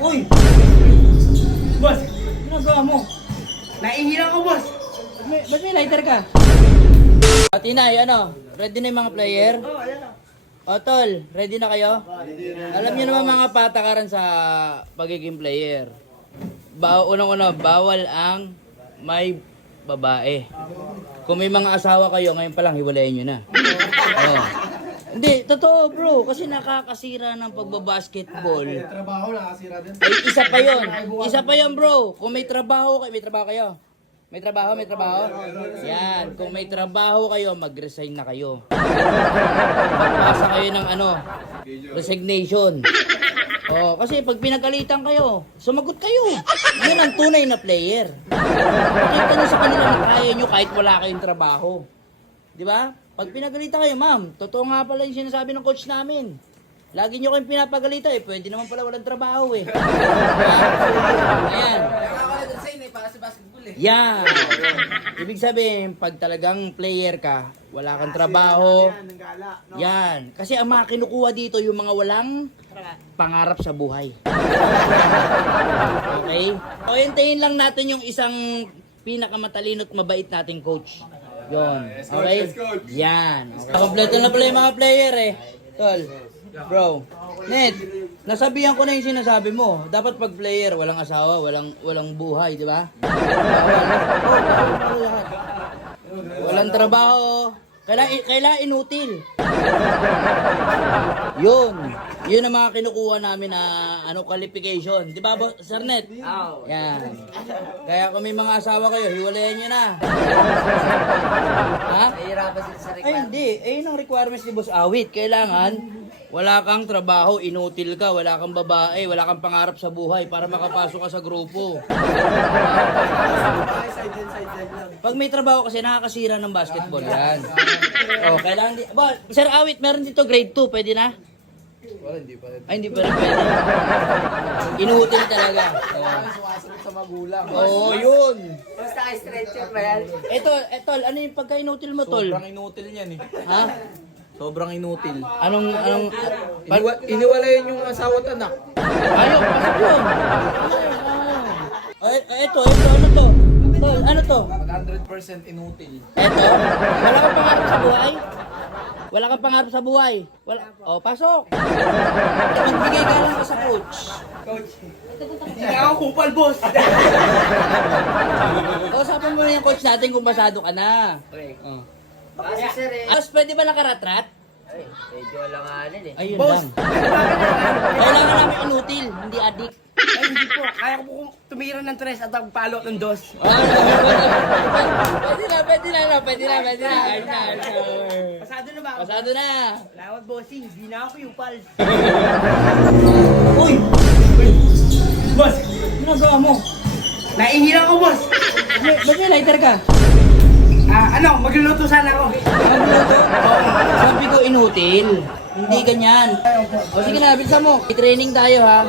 Uy! Boss, ano gawa mo? Naihilang ka, boss! Ba't may lighter ka? Tinay, ano? Ready na yung mga player? Oo, ayan na. O tol, ready na kayo? Alam niyo naman mga patakaran sa pagiging player. Unang-una, bawal ang may babae. Kung may mga asawa kayo, ngayon pa lang, hiwalayin nyo na. Oh. Hindi, totoo bro, kasi nakakasira ng pagbabasketball. Trabaho nakasira din. Ay, isa pa yun bro. Kung may trabaho kayo. May trabaho? Yan, kung may trabaho kayo, mag-resign na kayo. Magpasa kayo ng resignation. Oh, kasi pag pinagalitan kayo, sumagot kayo. Yan ang tunay na player. Pakita nyo sa kanila na kaya nyo kahit wala kayong trabaho. Di ba? Pag pinagalitan kayo, ma'am, totoo nga pala yung sinasabi ng coach namin. Lagi nyo kayong pinapagalitan pwede naman pala walang trabaho Ayan. Yan. Ibig sabihin, pag talagang player ka, wala kang trabaho. Yan. Kasi ang mga kinukuha dito, yung mga walang pangarap sa buhay. Okay? O, hintayin lang natin yung isang pinakamatalino at mabait nating coach. Yon. Okay? Yan. Okay. Kompleto na pala yung mga player Tol. Bro. Ned, nasabihan ko na yung sinasabi mo. Dapat pag player, walang asawa, walang buhay, di ba? Walang trabaho. Kailangan inutil. Yun ang mga kinukuha namin na qualification. Di ba, Sir Ned? Yan. Kaya kung may mga asawa kayo, hiwalayan nyo na. Ha? Ay, hindi. Yun ang requirements ni Boss Awit. Kailangan wala kang trabaho, inutil ka, wala kang babae, wala kang pangarap sa buhay para makapasok ka sa grupo. Pag may trabaho kasi nakakasira ng basketball yan. Oh, kailangan Sir Awit, meron dito grade 2, pwede na? Wala, hindi pa rin. Ay, hindi pa rin pwede. Inutil talaga. Sumasagot sa magulang. Oo, yun. Basta stretcher ba yan? Tol, ano yung pagka-inutil mo, Tol? Sobrang inutil niyan Ha? Sobrang inutil. Anong... Iniwalayan yung asawa at anak. Ayun, pasok yun. Ito, ano to? Tol, ano to? 100% inutil. Ito, wala kang pangarap sa buhay? Wala kang pangarap sa buhay? Wala. Oh, pasok. Magbigay ka lang sa coach. Hindi na ako kupal, boss! Usapan mo na yung coach natin kung basado ka na. Okay. Oh. Kasi sir Boss, pwede ba nakaratrat? medyo alanganin Ayun Boss, lang. Kailangan namin inutil, hindi adik. Ay, hindi po. Kaya ko po tumira ng 3 at palo ng 2. Pwede na. Ayun na. Pasado na ba ako? Pasado na. Salamat, bossing. Hindi na ako yung pal. Uy! Boss, ano gawa mo? Naihilang ko, boss. Ba't may lighter ka? Magluluto sana ako. Magluto? Sabi ko inutil. Hindi ganyan. O sige na, bilisan mo. May training tayo ha.